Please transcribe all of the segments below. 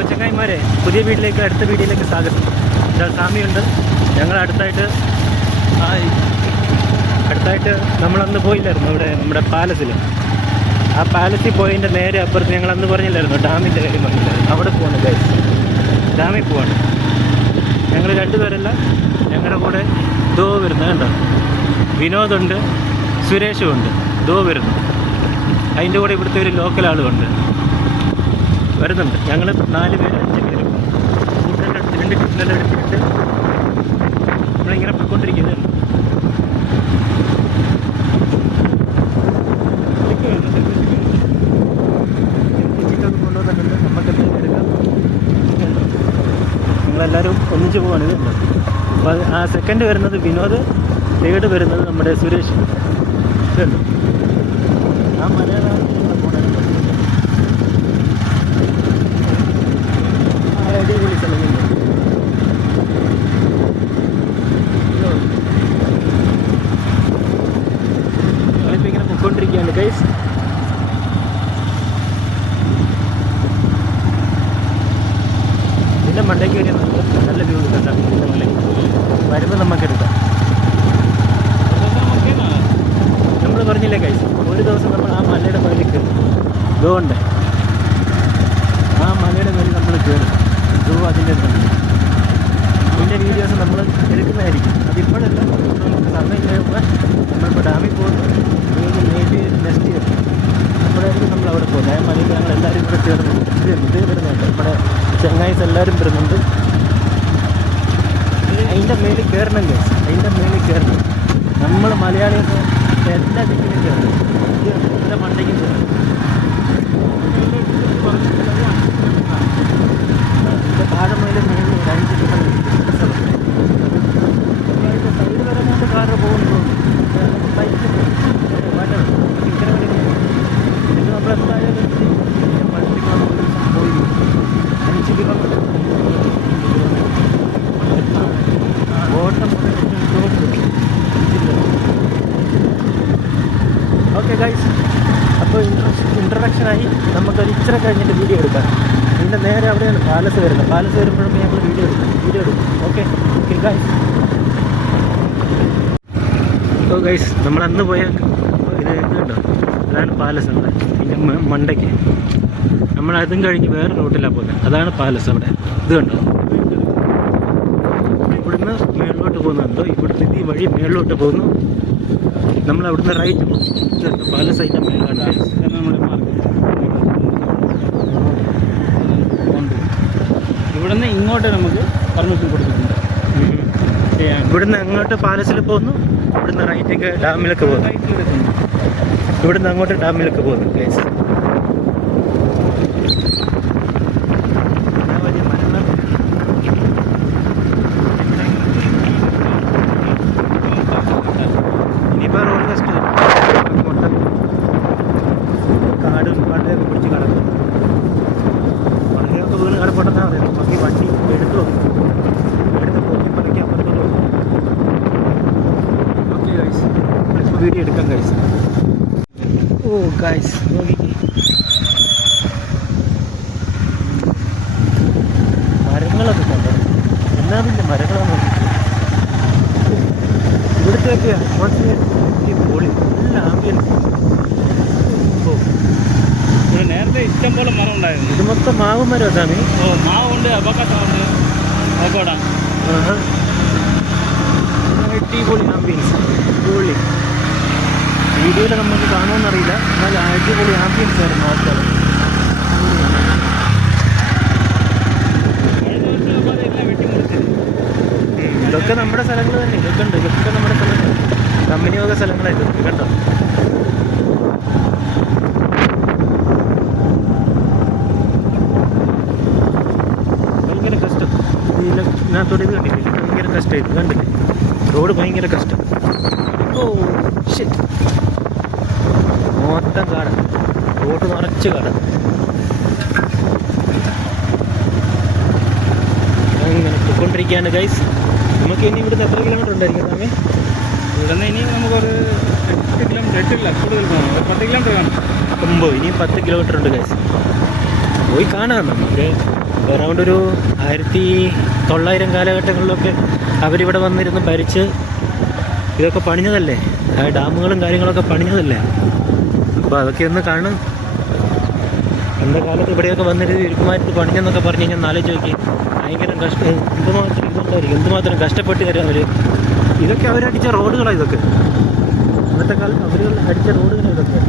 അപ്പോൾ ചങ്ങായിമാരെ, പുതിയ വീട്ടിലേക്ക്, അടുത്ത വീഡിയോയിലേക്ക് സ്വാഗതം. സ്വാമിയുണ്ട്. ഞങ്ങൾ അടുത്തായിട്ട് നമ്മളന്ന് പോയില്ലായിരുന്നു ഇവിടെ നമ്മുടെ പാലസിൽ. ആ പാലസിൽ പോയതിൻ്റെ നേരെ അപ്പുറത്ത് ഞങ്ങൾ അന്ന് പറഞ്ഞില്ലായിരുന്നു, ഡാമിൻ്റെ കാര്യം പറഞ്ഞില്ലായിരുന്നു. അവിടെ പോവാണ് ഗൈസ്, ഡാമിൽ പോവാണ്. ഞങ്ങൾ രണ്ടുപേരല്ല, ഞങ്ങളുടെ കൂടെ ദോ വരുന്നത് കണ്ടോ, വിനോദുണ്ട്, സുരേഷും ഉണ്ട്. ദോ വരുന്നു. അതിൻ്റെ കൂടെ ഇവിടുത്തെ ഒരു ലോക്കൽ ആളുമുണ്ട്, വരുന്നുണ്ട്. ഞങ്ങൾ 4 പേര് 5 പേര് ഫുഡെല്ലാം എടുത്തിട്ടുണ്ട്, കിച്ചനെല്ലാം എടുത്തിട്ട് നമ്മളിങ്ങനെ പോയിക്കൊണ്ടിരിക്കുന്നുണ്ട്. കൊണ്ടുവന്നിട്ടുണ്ട്, നമുക്കെല്ലാം എടുക്കാം. ഞങ്ങളെല്ലാവരും ഒന്നിച്ച് പോവാണ്. ഇതുണ്ട്. അപ്പോൾ ആ സെക്കൻഡ് വരുന്നത് വിനോദ്, തേർഡ് വരുന്നത് നമ്മുടെ സുരേഷ്. ഇതുണ്ട്. ആ മലയാളം അടിപൊളി സ്ഥലമുണ്ട്. ഞങ്ങളിപ്പോൾ ഇങ്ങനെ പൊയ്ക്കൊണ്ടിരിക്കുകയാണ് ഗൈസ്. ഇതിൻ്റെ മണ്ടയ്ക്ക് കയറിയാൽ നല്ല വ്യൂ കിട്ടാം. ഇതിൻ്റെ മലയിൽ വരുമ്പോൾ നമുക്കെടുക്കാം. നമ്മൾ പറഞ്ഞില്ലേ ഗൈസ്, ഒരു ദിവസം നമ്മൾ ആ മലയുടെ മേലിൽ കയറും. ഇതുകൊണ്ട് ആ മലയുടെ മേലിൽ നമ്മൾ കയറും. അതിൻ്റെ അതിൻ്റെ വീഡിയോസ് നമ്മൾ എടുക്കുന്നതായിരിക്കും. അതിപ്പോഴല്ല, നമുക്ക് സമയം കഴിയുമ്പോൾ നമ്മളിപ്പോൾ ഡാമിൽ പോകുന്നു. മേബി നെക്സ്റ്റ് ഇയർ അപ്പോഴായിരിക്കും നമ്മൾ അവിടെ പോകുന്നത്. ആ മലയിൽ ഞങ്ങൾ എല്ലാവരും കൂടെ ചേർന്ന് ഇത് വരുന്നുണ്ട്. നമ്മുടെ ചെങ്ങായിസ് എല്ലാവരും വരുന്നുണ്ട്. അതിൻ്റെ മേലിൽ കയറണം ഗൈസ്, അതിൻ്റെ മേലിൽ കയറണം. നമ്മൾ മലയാളികൾ എല്ലാ ദിക്കിലും കയറണം. ഇതിൻ്റെ മണ്ടയ്ക്കും കയറണം. താഴമയിലും മേളിൽ 5 കിലോമീറ്റർ സൈഡ് വരെ കാറ് പോകുന്നു. ഇത് നമ്മളെന്തായാലും 10 കിലോമീറ്റർ പോയി 5 കിലോമീറ്റർ ഓട്ടം. ഓക്കെ ഗൈസ്, അപ്പോൾ ഇൻട്രഡക്ഷനായി നമുക്കൊരു ഇച്ചിരി കഴിഞ്ഞിട്ട് വീഡിയോ എടുക്കാം. ഇതിൻ്റെ നേരെ അവിടെയാണ് പാലസ് വരുന്നത്. പാലസ് വരുമ്പോഴും ഞങ്ങൾ വീഡിയോ എടുക്കും. Okay guys. ഓ ഗൈസ്, നമ്മൾ അന്ന് പോയ ഇത് കണ്ടോ, അതാണ് പാലസ്. അവിടെ പിന്നെ മണ്ടയ്ക്ക് നമ്മൾ അതും കഴിഞ്ഞ് വേറെ റൂട്ടിലാണ് പോകുന്നത്. അതാണ് പാലസ്. അവിടെ ഇത് കണ്ടോ, ഇവിടുന്ന് മേളിലോട്ട് പോകുന്നുണ്ടോ, ഇവിടുന്ന് ഈ വഴി മേളിലോട്ട് പോകുന്നു. നമ്മൾ അവിടുന്ന് റൈറ്റ് പോകും. പാലസ് അതിൻ്റെ മേലാണ്. ഇവിടുന്ന് ഇങ്ങോട്ട് നമുക്ക് പെർമിഷൻ കൊടുക്കുന്നുണ്ട്. ഇവിടുന്ന് അങ്ങോട്ട് പാലസിൽ പോകുന്നു, ഇവിടുന്ന് റൈറ്റേക്ക് ഡാമിലൊക്കെ പോകുന്നു. ഇവിടുന്ന് അങ്ങോട്ട് ഡാമിലൊക്കെ പോകുന്നു പ്ലേസ്. ഇനിയിപ്പോൾ റോഡ് ടെസ്റ്റ് കാടും പണ്ടൊക്കെ പിടിച്ച് കിടക്കും. പണ്ടൊക്കെ വീണ് കിടപ്പുണ്ടെന്നാണ് പറയുന്നത്. നമുക്ക് ഈ വണ്ടി എടുത്ത് പൊക്കി പറിക്കാൻ പറ്റുള്ളൂ. ഓക്കെ ഗൈസ്, ഇപ്പോൾ വീഡിയോ എടുക്കാം ഗൈസ്. ഓ ഗൈസ്, നോക്കിക്കേ, മരങ്ങളൊക്കെ കണ്ടോ, എന്നാ പിന്നെ മരങ്ങളാണ്. ഇവിടുത്തെയൊക്കെ പൊളി, നല്ല ആംബിയൻസ്. നേരത്തെ ഇഷ്ടം പോലെ മരം ഉണ്ടായിരുന്നു. ഇത് മൊത്തം മാവ് മരം സ്വാമി. മാവുണ്ട്, അബക്കാട്ടുണ്ട്, നോക്കോടാ. അടിപൊളി ആംബിയൻസ്, അടിപൊളി. വീഡിയോയിൽ നമുക്ക് കാണുമെന്നറിയില്ല, എന്നാൽ അടിപൊളി ആംബിയൻസ് ആയിരുന്നു ആൾക്കാർ. ഇതൊക്കെ നമ്മുടെ സ്ഥലങ്ങൾ തന്നെ. ഇതൊക്കെ ഉണ്ട്, ഇതൊക്കെ നമ്മുടെ സ്ഥലങ്ങൾ, കമ്പനിയോഗ സ്ഥലങ്ങളായിട്ട് കണ്ടോ. ഭയങ്കര കഷ്ടം ഇതിനകത്തോടെ. ഇത് കണ്ടില്ലേ, ഭയങ്കര കഷ്ടമായിട്ട് കണ്ടില്ലേ, റോഡ് ഭയങ്കര കഷ്ടം. ഓ ശരി, മൊത്തം കാട്, റോഡ് നിറച്ച് കാട്. അങ്ങനെ പോയിക്കൊണ്ടിരിക്കുകയാണ് ഗൈസ്. നമുക്ക് ഇനി ഇവിടുന്ന് എത്ര കിലോമീറ്റർ ഉണ്ടായിരിക്കും സമയം? ഇവിടുന്ന് ഇനി നമുക്കൊരു 8 കിലോമീറ്റർ, 8 കൂടുതൽ പോകണം. 10 കിലോമീറ്റർ കാണും. ഇനിയും 10 കിലോമീറ്റർ ഉണ്ട് ഗൈസ്. പോയി കാണാം. നമുക്ക് അറൗണ്ട് ഒരു 1900 കാലഘട്ടങ്ങളിലൊക്കെ അവരിവിടെ വന്നിരുന്ന് ഭരിച്ച് ഇതൊക്കെ പണിഞ്ഞതല്ലേ, ആ ഡാമുകളും കാര്യങ്ങളൊക്കെ പണിഞ്ഞതല്ലേ. അപ്പോൾ അതൊക്കെ ഒന്ന് കാണും. അന്നത്തെ കാലത്ത് ഇവിടെയൊക്കെ വന്നിട്ട് ഇരുക്കുമാരത്ത് പണിഞ്ഞെന്നൊക്കെ പറഞ്ഞു കഴിഞ്ഞാൽ ആലോചിച്ച് നോക്കി, ഭയങ്കര എന്തുമാത്രം ഇതുണ്ടായിരിക്കും, എന്തുമാത്രം കഷ്ടപ്പെട്ട് തരും അവർ. ഇതൊക്കെ അവരടിച്ച റോഡുകളാണ് ഇതൊക്കെ. അന്നത്തെ കാലത്ത് അവർ അടിച്ച റോഡുകളാണ് ഇതൊക്കെ.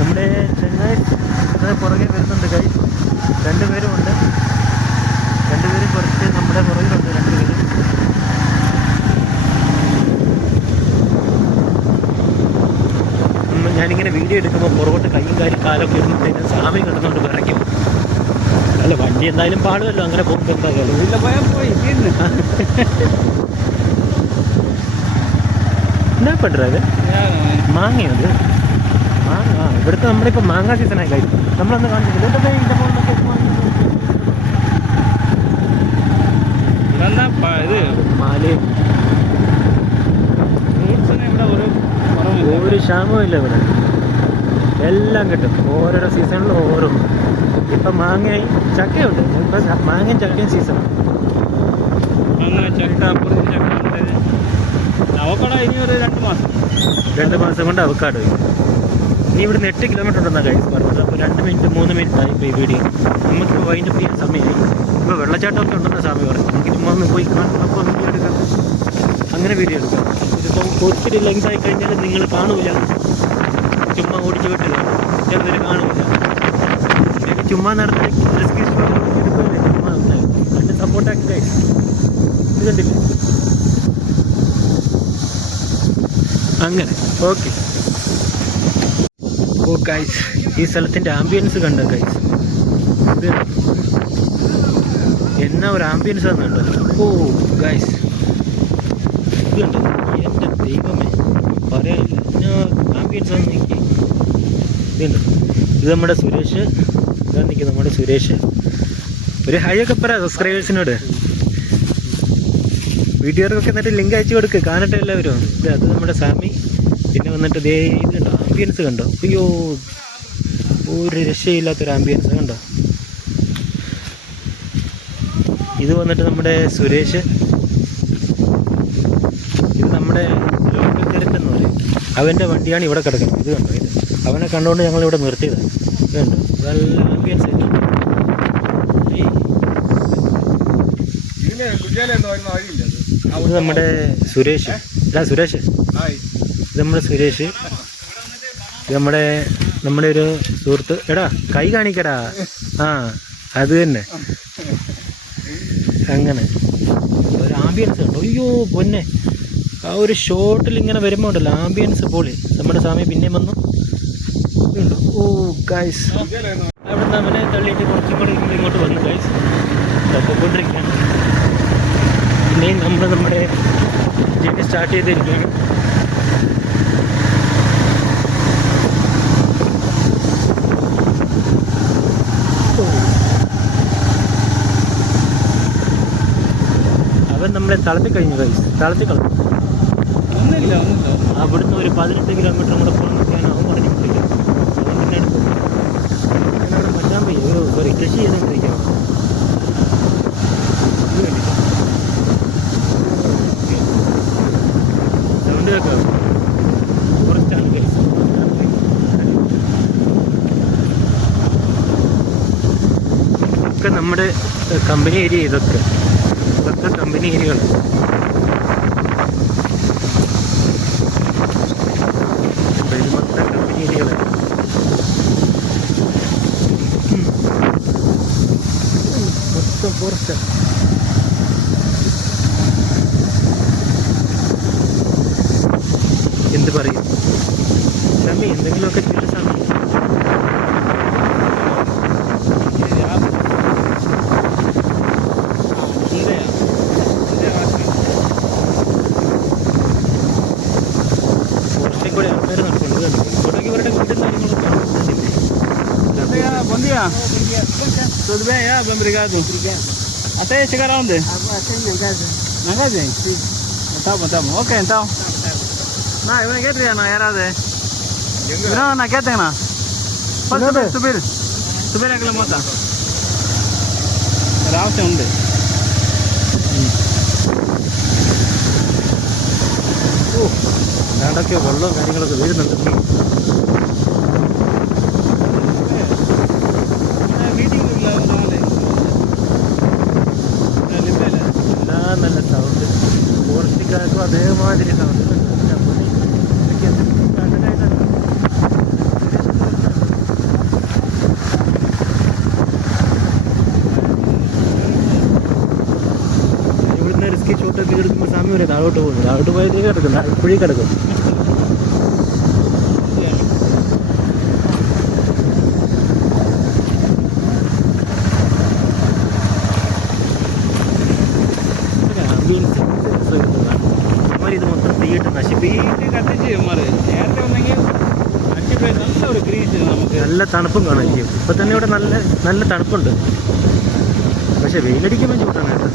നമ്മുടെ ചെങ്ങായി പുറകെ വരുന്നുണ്ട്. കൈ രണ്ടുപേരും ഉണ്ട്. രണ്ടുപേരും കുറച്ച് നമ്മുടെ പുറകിലുണ്ട്. രണ്ടുപേരും ഞാനിങ്ങനെ വീഡിയോ എടുക്കുമ്പോൾ പുറകോട്ട് കൈയും കാലൊക്കെ ഇരുന്നിട്ട് സാമി കിടന്നുകൊണ്ട് വിറയ്ക്കും. അല്ല, വണ്ടി എന്തായാലും പാടുമല്ലോ അങ്ങനെ പോകുമ്പോൾ. എന്തായാലും ഇല്ല, പോയി എന്നാ പണ്ടത് മാങ്ങയുണ്ട്. മാങ്ങ ഇവിടുത്തെ നമ്മളിപ്പോൾ മാങ്ങ സീസണായി കഴിയും. നമ്മളൊന്ന് കാണിച്ചില്ല. ഇത് മാലയും ഫ്രൂട്ട്സിന് ഇവിടെ ഒരു ക്ഷാമവും ഇല്ല ഇവിടെ. എല്ലാം കിട്ടും ഓരോരോ സീസണിൽ ഓരോ. ഇപ്പം മാങ്ങയും ചക്കയുണ്ട്. ഇപ്പം മാങ്ങയും ചക്കയും സീസൺ. അങ്ങനെ ചക്ക, അപ്പുറത്ത് ചക്ക ഉണ്ട്. അവക്കട ഇനി ഒരു 2 മാസം. 2 മാസം കൊണ്ട് അവക്കാട് വരും. ഇനി ഇവിടുന്ന് 8 കിലോമീറ്റർ ഉണ്ടെന്നാണ് കഴിച്ച് പറഞ്ഞത്. അപ്പോൾ 2 മിനിറ്റ് 3 മിനിറ്റ് ആയി ഇപ്പോൾ ഈ വീഡിയോ. നമുക്കിപ്പോൾ വൈൻഡ് അപ്പ് ചെയ്യാൻ സമയമായി. ഇപ്പോൾ വെള്ളച്ചാട്ടമൊക്കെ ഉണ്ടെന്ന സമയം പറഞ്ഞു. നമുക്ക് ചുമ്മാ ഒന്ന് പോയി കാണാം. അപ്പോൾ വീഡിയോ എടുക്കാം. അങ്ങനെ വീഡിയോ എടുക്കാം. ഇതിപ്പോൾ ഒത്തിരി ലെങ്ത് ആയി കഴിഞ്ഞാൽ നിങ്ങൾ കാണൂല. ചുമ്മാ ഓടിച്ച് വിട്ടില്ല, ചിലവർ കാണൂല. പിന്നെ ചുമ്മാ നടത്തി റിസ്ക് എടുക്കുമല്ലേ, ചുമ്മാ കണ്ട് സപ്പോർട്ടാക്കി കഴിച്ചു. ഇത് കണ്ടില്ലേ? അങ്ങനെ ഓക്കെ. ഓ ഗൈസ്, ഈ സ്ഥലത്തിൻ്റെ ആംബിയൻസ് കണ്ടോ ഗൈസ്? ഇത് എന്നാ ഒരു ആംബിയൻസ് ആണെന്നുണ്ടോ? ഓ ഗൈസ്, ഇത് കണ്ടോ? എൻ്റെ ദൈവമേ, പറയാനില്ല. എന്നാ ആംബിയൻസ് ആണ്. നോക്കി ഇതുണ്ടോ? ഇത് നമ്മുടെ സുരേഷ്. ഇതാ നിൽക്കും നമ്മുടെ സുരേഷ്. ഒരു ഹൈ ഒക്കെ പറ സബ്സ്ക്രൈബേഴ്സിനോട്. വീഡിയോർക്കൊക്കെ എന്നിട്ട് ലിങ്ക് അയച്ചു കൊടുക്കുക, കാണട്ടെ എല്ലാവരും. അത് നമ്മുടെ സാമി. പിന്നെ വന്നിട്ട് ദേ ഇതുണ്ടോ ആംബിയൻസ് കണ്ടോ? അയ്യോ, ഒരു രക്ഷയില്ലാത്തൊരു ആംബിയൻസ് കണ്ടോ? ഇത് വന്നിട്ട് നമ്മുടെ സുരേഷ്. ഇത് നമ്മുടെ ലോക്കൽ തിരക്കെന്ന് പറയും. അവൻ്റെ വണ്ടിയാണ് ഇവിടെ കിടക്കുന്നത്. ഇത് കണ്ടോ? ഇത് അവനെ കണ്ടുകൊണ്ട് ഞങ്ങളിവിടെ നിർത്തിയത്. ഇത് കണ്ടോ? നല്ല ആംബിയൻസ്. ഇത് നമ്മുടെ സുരേഷ്. ഇതാ സുരേഷ്. ഇത് നമ്മുടെ സുരേഷ്. ഇത് നമ്മുടെ ഒരു സുഹൃത്ത്. എടാ കൈ കാണിക്കടാ. ആ അത് തന്നെ. അങ്ങനെ ഒരു ആംബിയൻസ് ഉണ്ടോ? അയ്യോ പൊന്നെ, ആ ഒരു ഷോട്ടിൽ ഇങ്ങനെ വരുമ്പോൾ ഉണ്ടല്ലോ ആംബിയൻസ് പൊളി. നമ്മുടെ സ്വാമി പിന്നെയും വന്നു. ഇതുണ്ടോ? ഓ ഗൈസ്, അവിടുന്ന് അവനെ തള്ളിയിട്ട് കുറച്ചും കൂടി ഇങ്ങോട്ട് വന്നു ഗൈസ്. തപ്പിക്കൊണ്ടിരിക്കുകയാണ്. പിന്നെയും നമ്മുടെ ജേണി സ്റ്റാർട്ട് ചെയ്തിരിക്കുകയാണ്. അവൻ നമ്മളെ തളർത്തിക്കഴിഞ്ഞു ഗൈസ്. തളർത്തിക്കളഞ്ഞു. ഒന്നുമില്ല. അവിടുന്ന് ഒരു 18 കിലോമീറ്റർ കൂടെ പോകാൻ അവൻ പറഞ്ഞിട്ടില്ല. അവൻ പിന്നെ എടുത്തു. ഞാനവിടെ പറ്റാൻ വയ്യ. ഒരു കൃഷി ചെയ്തുകൊണ്ടിരിക്കാം. സൗണ്ട് കേൾക്കാം. കുറച്ചാണ് ഗൈസ്. ഇതൊക്കെ നമ്മുടെ കമ്പനി ഏരിയ. ഇതൊക്കെ കമ്പനി ഏരിയകൾ. ഇത് മൊത്തം കമ്പനി ഏരിയകളാണ്. മൊത്തം ഫോറസ്റ്റ്. എന്ത് പറയും സമി? എന്തെങ്കിലുമൊക്കെ ചെയ്ത സമയം. ഫോറസ്റ്റിൽ കൂടെ ആൾക്കാർ നടക്കുന്നുണ്ട്. ഇങ്ങോട്ടേക്ക് ഇവരുടെ വീട്ടിൽ കാര്യങ്ങളൊക്കെ കാണുന്നുണ്ടില്ലേ? Bom dia. Tudo bem? Obrigado. Até chegar aonde? Agora tem na casa. Na casa? Sim. Tá bom. Ok, então. இவனை கேட்டுறியாண்ணா யாராவது நான் கேட்டேங்கண்ணா சுபீர் சுபீர் அங்கிள் மொத்தம் ഒരാവശ്യം ഉണ്ട് ഓ അല്ലാണ്ടൊക്കെ വെള്ളവും കാര്യങ്ങളൊക്കെ വീഴുന്നുണ്ട് എല്ലാം നല്ല സൗണ്ട് ഫോറസ്റ്റിക്കാർക്കും അതേമാതിരി സൗണ്ട് ഇവിടുന്ന് റിസ്കി ഷോട്ടൊക്കെ എടുക്കുമ്പോൾ സമയം വരെ താഴോട്ട് പോകുന്നു താഴോട്ട് പോയതേ കിടക്കും ഇപ്പോഴേ കിടക്കും ഇത് മൊത്തം തീയിട്ട് നശിപ്പിക്കും കത്തിച്ച് നേരത്തെ വന്നെങ്കിൽ നല്ല ഒരു ഗ്രീസ് നമുക്ക് നല്ല തണുപ്പും കാണാൻ ചെയ്യും ഇപ്പം തന്നെ ഇവിടെ നല്ല നല്ല തണുപ്പുണ്ട് പക്ഷെ വെയിലടിക്കുമ്പോൾ ചൂടാണ് കേട്ടോ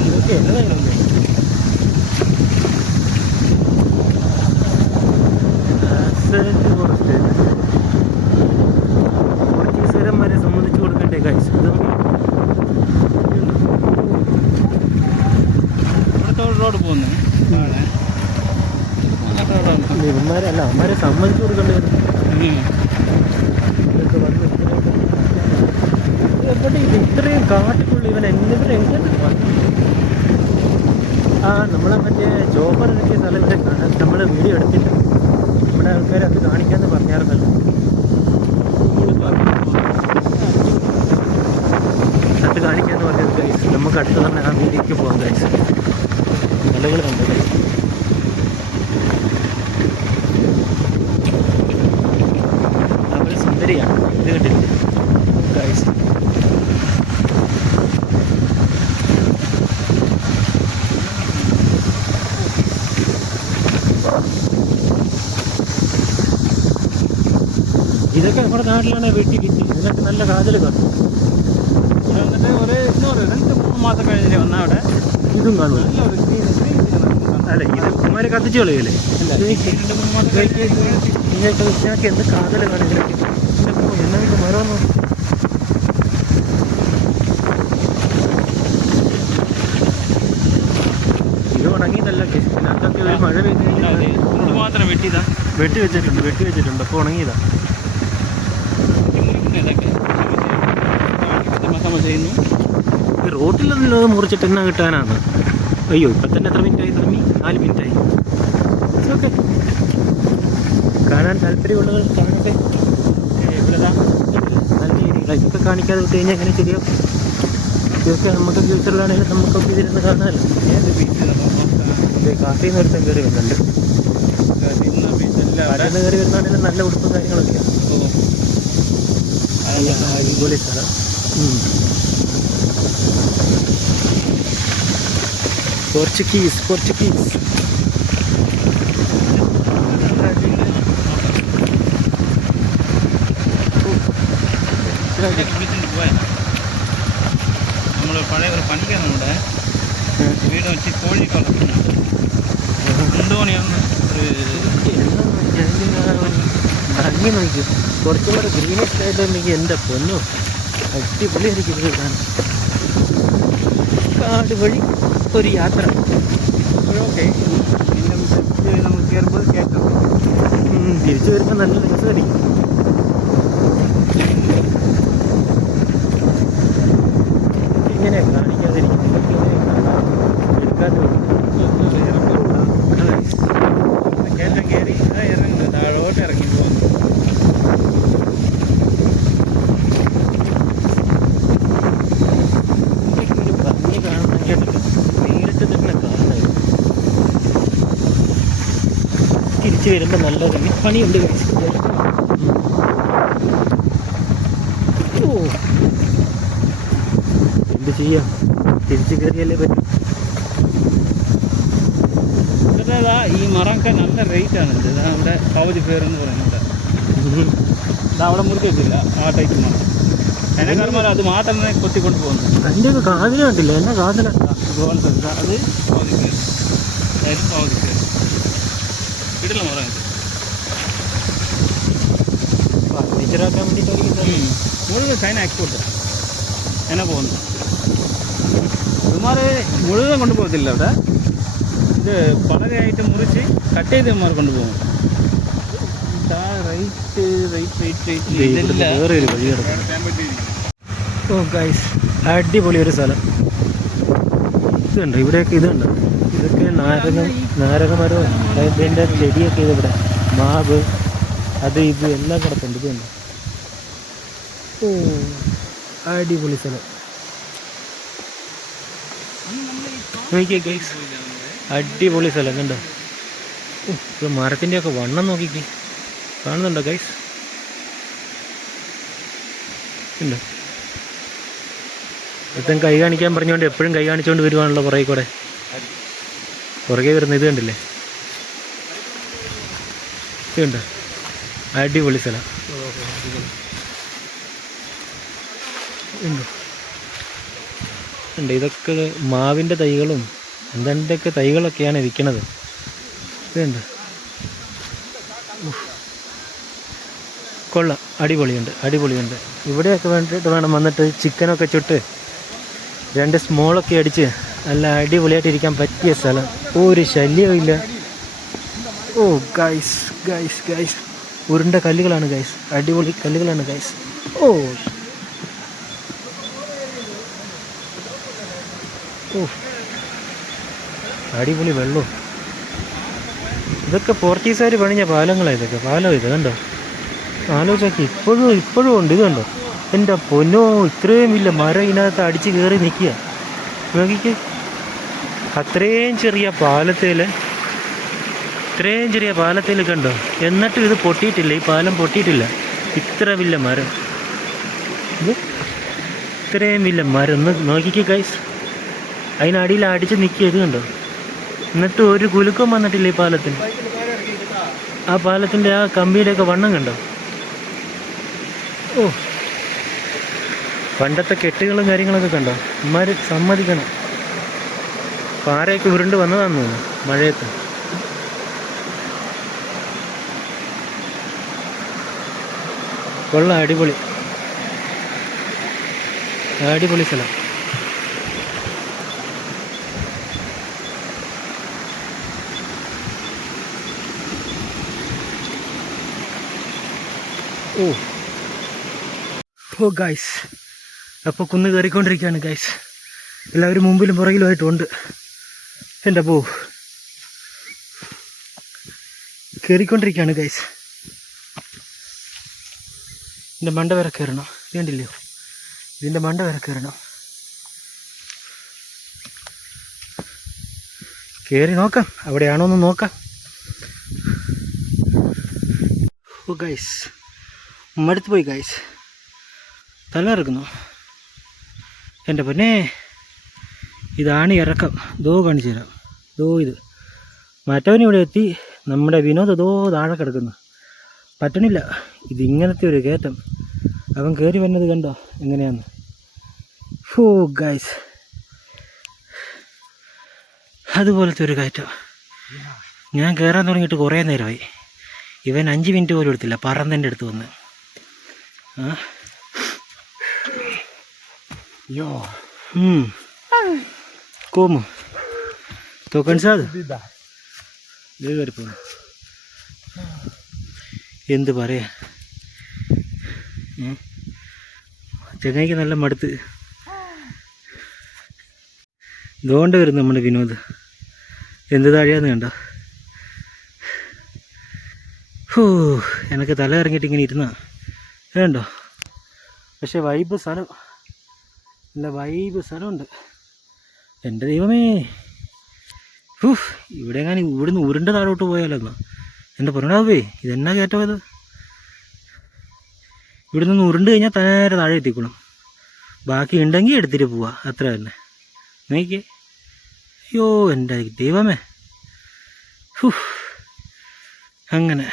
ഇതൊക്കെ എന്നതായിരുന്നു പോർച്ചുഗീസുകാരന്മാരെ സംബന്ധിച്ച് കൊടുക്കണ്ടേ കാഴ്ച റോഡ് പോകുന്നു ഇവന്മാരല്ല അവന്മാരെ സമ്മതിച്ചു കൊടുക്കേണ്ടത് എവിടെ ഇത് ഇത്രയും കാട്ടിക്കുള്ളി ഇവൻ എന്നിവരെ എങ്ങനെ ആ നമ്മളെ മറ്റേ ജോബർ ഇറക്കിയ സ്ഥലം ഇവിടെ കാണാൻ നമ്മൾ വീഡിയോ എടുത്തില്ല നമ്മുടെ ആൾക്കാർ അത് കാണിക്കാമെന്ന് പറഞ്ഞായിരുന്നല്ലോ അത് കാണിക്കാമെന്ന് പറഞ്ഞത് ഗൈസ് നമുക്ക് അടുത്ത് തന്നെ ആ വീഡിയോക്ക് പോകാം ഗൈസ് മലകൾ കണ്ടു ഗൈസ് അവർ സുന്ദരിയാണ് ഇത് കണ്ടിട്ട് ഗൈസ് ഇതൊക്കെ നമ്മുടെ നാട്ടിലാണ് വെട്ടി കിട്ടി ഇതിനൊക്കെ നല്ല കാതൽ കാണും വന്നിട്ട് ഒരു 2-3 മാസം കഴിഞ്ഞിട്ട് വന്നാൽ അവിടെ ഇതും കാണും നല്ലൊരു അല്ല ഇത് കുമാര് കത്തിച്ചു കളയല്ലേ 2-3 മാസം ഇതിനൊക്കെ എന്ത് കാതൽ കാണും ഇതിനൊക്കെ എന്നൊക്കെ മരമൊന്നും ഇത് ഉണങ്ങിയതല്ല ഇതിനകത്തൊക്കെ ഒരു മഴ പെയ്ത് കഴിഞ്ഞാൽ മാത്രം വെട്ടിയതാ വെട്ടി വെച്ചിട്ടുണ്ട് അപ്പോൾ ഉണങ്ങിയതാ ചെയ്യുന്നു ഈ റോട്ടിലൊന്നുള്ളത് മുറിച്ചിട്ട് എന്നാ കിട്ടാനാണ് അയ്യോ ഇപ്പം തന്നെ എത്ര മിനിറ്റായി തുടങ്ങി 4 മിനിറ്റായി ഓക്കെ കാണാൻ താല്പര്യമുള്ളവർ കാണട്ടെ ഇവിടെ നല്ല രീതികളാണ് ഇതൊക്കെ കാണിക്കാതെ വിട്ട് കഴിഞ്ഞാൽ എങ്ങനെ ശരിയാവും ഇതൊക്കെ നമുക്ക് ഫ്യൂച്ചറിലാണെങ്കിലും നമുക്കൊക്കെ ഇതിരുന്ന് കാണാമല്ലോ കാട്ടിൽ നിന്ന് ഒരുത്തം കയറി വരുന്നുണ്ട് കാട്ടിൽ കയറി വരുന്നതാണെങ്കിലും നല്ല ഉടുപ്പും കാര്യങ്ങളൊക്കെയാണ് അടിപൊളി സ്ഥലം പോർച്ചുഗീസ് നമ്മൾ പഴയ ഒരു പണിക്കാരുണ്ട് വീട് വെച്ച് കോഴി വളർത്തുന്നുണ്ട് അന്തോണിയൊന്ന് ഭംഗി നോക്കി കുറച്ചുകൂടെ ഗ്രീനിഷ് ആയിട്ടുണ്ടെങ്കിൽ എൻ്റെ പൊന്നോ അടിപൊളിയായിരിക്കും ഇത് കാണാൻ കാട് വഴി ഒരു യാത്ര ഓക്കെ നമുക്ക് കയറുമ്പോൾ കേട്ടോ തിരിച്ചു വരുമ്പോൾ നല്ല രസമായിരിക്കും ഇങ്ങനെ കാണിക്കാതിരിക്കും എടുക്കാതെ കയറ്റം കയറി ഇറങ്ങുന്നത് താഴോട്ട് ഇറങ്ങി പോകുന്നു ഭംഗി കാണണം കേട്ടിട്ട് നേരിട്ട് തന്നെ കാണണം തിരിച്ചു വരുമ്പോൾ നല്ല പണിയുണ്ട് ഓ എന്ത് ചെയ്യാം തിരിച്ചു കയറിയല്ലേ പറ്റും ഈ മറമൊക്കെ നല്ല റേറ്റാണ് ഇത് അവിടെ പകുതി പേരെന്ന് പറയുന്നത് അവിടെ മുറിക്കത്തില്ല ആ ടൈപ്പ് മരം. അതിനെക്കാരന്മാർ അത് മാത്രം കൊത്തിക്കൊണ്ട് പോകുന്നു. അതിൻ്റെയൊക്കെ കാതില കണ്ടില്ല, എന്നാ കാതില അതുപോലത്തെ അത് പകുതിക്ക് കിട്ടില്ല മരം ഇത്. ഫർണിച്ചറാക്കാൻ വേണ്ടിയിട്ടായിരിക്കും. മുഴുവൻ ചൈന എക്സ്പോർട്ട് അങ്ങനെ പോകുന്നു. ഇവന്മാർ മുഴുവൻ കൊണ്ടുപോകത്തില്ല അവിടെ, ഇത് പലകയായിട്ട് മുറിച്ച് കട്ട് ചെയ്ത് ഇവന്മാർ കൊണ്ടുപോകും. വേറെ ഒരു വഴി ഓ ഗൈസ്, അടിപൊളി ഒരു സ്ഥലം. ഇതുണ്ട് ഇവിടെയൊക്കെ, ഇതുണ്ട് ഇതൊക്കെ നാരകമരവും ഇതിൻ്റെ ചെടിയൊക്കെ ഇതിവിടെ, മാവ് അത് ഇത് എല്ലാം കിടപ്പുണ്ട്. ഇതുണ്ട്. ഓ അടിപൊളി സ്ഥലം. നോക്കിയേ ഗൈസ്, അടിപൊളി സ്ഥലം കണ്ടോ. ഇത് മരത്തിൻ്റെയൊക്കെ വണ്ണം നോക്കിക്കേ, കാണുന്നുണ്ടോ ഗൈസ്? ഉണ്ടോ? ഇതും കൈ കാണിക്കാൻ പറഞ്ഞുകൊണ്ട് എപ്പോഴും കൈ കാണിച്ചുകൊണ്ട് വരുവാണല്ലോ പുറകെ വരുന്ന. ഇത് കണ്ടില്ലേ, ഇതുണ്ട്. അടിപൊളി സ്ഥലം ഉണ്ട്. ഇതൊക്കെ മാവിൻ്റെ തൈകളും എന്തെങ്കിലുമൊക്കെ തൈകളൊക്കെയാണ് ഇരിക്കണത്. ഇതുണ്ട്. കൊള്ളാം, അടിപൊളിയുണ്ട്. ഇവിടെയൊക്കെ വേണ്ടിയിട്ട് വേണം വന്നിട്ട് ചിക്കനൊക്കെ ചുട്ട് 2 സ്മോളൊക്കെ അടിച്ച് നല്ല അടിപൊളിയായിട്ട് ഇരിക്കാൻ പറ്റിയ സ്ഥലം. ഒരു ശല്യവും ഇല്ല. ഓ ഗൈസ് ഉരുണ്ട കല്ലുകളാണ് ഗൈസ്, അടിപൊളി കല്ലുകളാണ് ഗൈസ്. ഓ അടിപൊളി വെള്ളവും. ഇതൊക്കെ പോർച്ചുഗീസുകാർ പണിഞ്ഞ പാലങ്ങളാണ്. ഇതൊക്കെ പാലം ഇത് കണ്ടോ, ആലോചിച്ചാക്കി ഇപ്പോഴും ഉണ്ട്. ഇത് കണ്ടോ, എൻ്റെ പൊന്നോ, ഇത്രയും വലിയ മരം ഇതിനകത്ത് അടിച്ച് കയറി നിൽക്കുക. നോക്കിക്ക്, അത്രയും ചെറിയ പാലത്തിൽ കണ്ടോ, എന്നിട്ടും ഇത് പൊട്ടിയിട്ടില്ല, ഈ പാലം പൊട്ടിയിട്ടില്ല. ഇത്ര വലിയ മരം, ഇത് ഇത്രയും വലിയ മരം ഒന്ന് നോക്കിക്ക് ഗൈസ്. അതിനടിയിൽ അടിച്ച് നിൽക്കുക. ഇത് കണ്ടോ, എന്നിട്ട് ഒരു കുലുക്കം വന്നിട്ടില്ല ഈ പാലത്തിന്. ആ പാലത്തിൻ്റെ ആ കമ്പിയുടെയൊക്കെ വണ്ണം കണ്ടോ. ഓ പണ്ടത്തെ കെട്ടുകളും കാര്യങ്ങളൊക്കെ കണ്ടോ. ഇമാര് സമ്മതിക്കണം, പാറയൊക്കെ ഉരുണ്ട് വന്നതാണെന്ന് തോന്നുന്നു മഴയത്ത്. കൊള്ളാം, അടിപൊളി സ്ഥലം. ഓ ഗൈസ്, അപ്പോൾ കുന്ന് കയറിക്കൊണ്ടിരിക്കുകയാണ് ഗൈസ്. എല്ലാവരും മുമ്പിലും പുറകിലുമായിട്ടുണ്ട്. എൻ്റെ കയറിക്കൊണ്ടിരിക്കുകയാണ് ഗൈസ്. ഇതിൻ്റെ മണ്ട വരെ കയറണം. വേണ്ടില്ലയോ, ഇതിൻ്റെ മണ്ട വരെ കയറണം. കയറി നോക്കാം, അവിടെയാണോ എന്ന് നോക്കാം. ഓ ഗൈസ്, മടുത്ത് പോയി ഗൈസ്, തല ഇറക്കുന്നു. എൻ്റെ പൊന്നേ, ഇതാണ് ഇറക്കം. കാണിച്ചു തരാം. ഇത് മറ്റവൻ ഇവിടെ എത്തി, നമ്മുടെ വിനോദ് താഴെ കിടക്കുന്നു. പറ്റണില്ല, ഇതിങ്ങനത്തെ ഒരു കയറ്റം. അവൻ കയറി വന്നത് കണ്ടോ എങ്ങനെയാന്ന്. ഓ ഗൈസ്, അതുപോലത്തെ ഒരു കയറ്റം. ഞാൻ കയറാൻ തുടങ്ങിയിട്ട് കുറേ നേരമായി. ഇവൻ 5 മിനിറ്റ് പോലും എടുത്തില്ല, പറന്നെൻ്റെ അടുത്ത് വന്ന്. Como? Tô cansado? എന്ത് പറയാ, ചങ്ങായിക്ക് നല്ല മടുത്ത്. ഇതുകൊണ്ട് വരും നമ്മുടെ വിനോദ്. എന്ത് താഴെയാന്ന് കണ്ടോ. എനിക്ക് തല ഇറങ്ങിയിട്ട് ഇങ്ങനെ ഇരുന്നാ വേണ്ടോ. പക്ഷെ നല്ല വൈബ് സ്ഥലമുണ്ട്. എൻ്റെ ദൈവമേ, ഇവിടെ എങ്ങനെ ഇവിടുന്ന് ഉരുണ്ട താഴോട്ട് പോയാലെന്നാ എൻ്റെ പറഞ്ഞാവേ. ഇതെന്നാ കയറ്റം ഇത്. ഇവിടെ നിന്ന് ഉരുണ്ട് കഴിഞ്ഞാൽ നേരെ താഴെ എത്തിക്കണം. ബാക്കി ഉണ്ടെങ്കിൽ എടുത്തിട്ട് പോവാ, അത്ര തന്നെ. നോക്കിക്കേ, അയ്യോ എൻ്റെ ദൈവമേ. അങ്ങനെ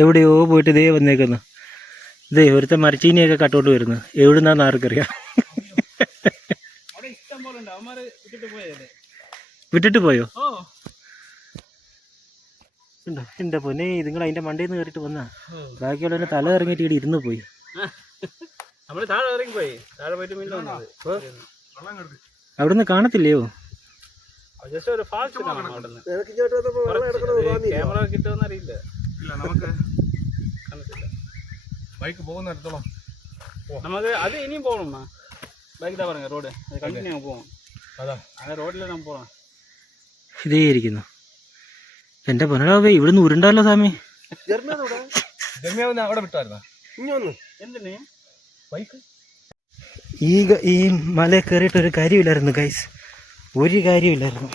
എവിടെയോ പോയിട്ട് ഇതേ വന്നേക്കുന്നു. ഇതേ ഒരുത്ത മരച്ചീനിയൊക്കെ കട്ടോട്ട് വരുന്നു. എവിടുന്നാന്ന് ആർക്കറിയാം. അവിടെ ഇഷ്ടം പോലെ ഉണ്ട്. അവന്മാര് വിട്ടിട്ട് പോയതല്ലേ. വിട്ടിട്ട് പോയോ? ഓ ഉണ്ടോ? എൻ്റെ പൊന്നെ, നിങ്ങൾ അതിൻ്റെ മണ്ടയിൽ നിന്ന് കയറിയിട്ട് വന്നാ. ബാക്കിയുള്ളവരെ തല ഇറങ്ങിയിട്ട് ഇവിടെ ഇരുന്ന് പോയി. നമ്മള് താഴെ ഇറങ്ങി പോയി. താഴെ പോയിട്ട് മില്ല അവിടുന്ന് കാണത്തില്ലയോ? ജസ്റ്റ് ഒരു ഫാൾസ് കാണാം അവിടുന്ന്. ക്യാമറ കിട്ടുമെന്നറിയില്ല. ബൈക്ക് പോകുന്നിടത്തോളം നമുക്ക് അത് ഇനിയും പോകണം. ബൈക്ക് ഇതാ പറഞ്ഞ റോഡ് കണ്ടിന്യൂ പോകണം. അതാ അങ്ങനെ റോഡിൽ നമ്മൾ പോകണം. ഇതേ ഇരിക്കുന്നു. എൻ്റെ പൊന്നടാവേ, ഇവിടുന്ന് ഉരുണ്ടല്ലോ സ്വാമി. ജന്മിയാവുന്ന അവിടെ വിട്ടായിരുന്ന ഇഞ്ഞൊന്ന് എന്തിന് ബൈക്ക് ഈ മല കയറിയിട്ടൊരു കാര്യമില്ലായിരുന്നു ഗൈസ്. ഒരു കാര്യമില്ലായിരുന്നു.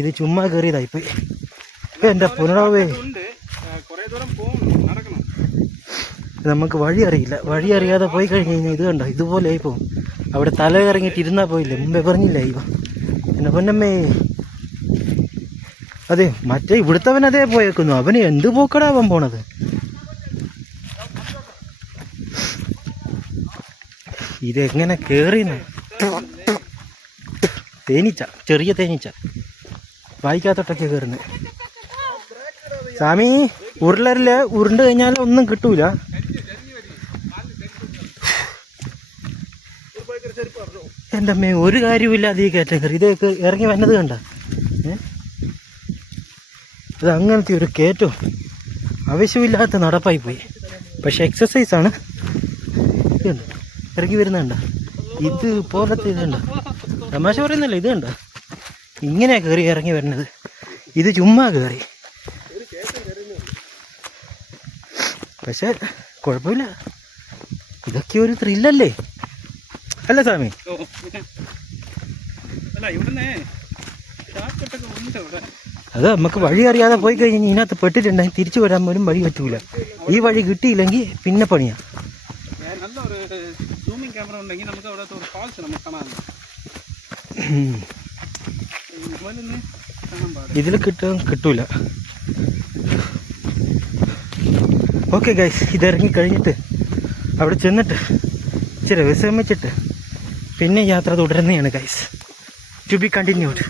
ഇത് ചുമ്മാ കയറിയതായിപ്പോയി. എൻ്റെ പൊന്നടാവേ, ഉണ്ട്. കുറേ ദൂരം പോകണം, നടക്കണം. നമുക്ക് വഴി അറിയില്ല. വഴി അറിയാതെ പോയി കഴിഞ്ഞ് കഴിഞ്ഞാൽ ഇത് കണ്ടോ, ഇതുപോലെ ആയിപ്പോവും. അവിടെ തല ഇറങ്ങിയിട്ട് ഇരുന്നാൽ പോയില്ലേ, മുമ്പേ പറഞ്ഞില്ല ഇവ. എൻ്റെ പൊന്നമ്മേ, അതെ മറ്റേ ഇവിടുത്തവൻ അതേ പോയേക്കുന്നു. അവന് എന്ത് പോക്കടാവാൻ പോണത്. ഇതെങ്ങനെ കേറിന്ന്. തേനീച്ച, ചെറിയ തേനീച്ച വായിക്കാത്തോട്ടൊക്കെ കയറുന്നത്. സ്വാമി, ഉരുളരില് ഉരുണ്ട് കഴിഞ്ഞാൽ ഒന്നും കിട്ടൂല. എൻ്റെ അമ്മേ, ഒരു കാര്യമില്ലാതെ ഈ കയറ്റം കയറി. ഇതൊക്കെ ഇറങ്ങി വന്നത് കണ്ട. ഇത് അങ്ങനത്തെ ഒരു കയറ്റവും ആവശ്യമില്ലാത്ത നടപ്പായി പോയി. പക്ഷെ എക്സസൈസാണ്. ഇതുണ്ട് ഇറങ്ങി വരുന്നുണ്ട. ഇത് പോലത്തെ ഇതുണ്ട്. തമാശ പറയുന്നില്ല, ഇത് കണ്ട. ഇങ്ങനെയാ കയറി ഇറങ്ങി വരുന്നത്. ഇത് ചുമ്മാ കയറി. പക്ഷെ കുഴപ്പമില്ല, ഇതൊക്കെ ഒരു ത്രില്ലല്ലേ അല്ല സ്വാമി? അല്ല ഇവിടുന്ന് ഷാർട്ട്കട്ടൊക്കെ ഉണ്ട് ഇവിടെ. അത് നമുക്ക് വഴി അറിയാതെ പോയി കഴിഞ്ഞാൽ ഇതിനകത്ത് പെട്ടിട്ടുണ്ടെങ്കിൽ തിരിച്ചു വരാൻ പോലും വഴി പറ്റൂല. ഈ വഴി കിട്ടിയില്ലെങ്കിൽ പിന്നെ പണിയാ. നല്ലൊരു സൂമിങ് ക്യാമറ ഉണ്ടെങ്കിൽ നമുക്ക് അവിടെ ഒരു ഫാൾസ് നമുക്ക് കാണാൻ. ഇതിൽ കിട്ടൂല. ഓക്കെ ഗൈസ്, ഇതിറങ്ങി കഴിഞ്ഞിട്ട് അവിടെ ചെന്നിട്ട് ഇച്ചിരി വിശ്രമിച്ചിട്ട് പിന്നെ യാത്ര തുടരുന്നതാണ് ഗൈസ്. To be continued.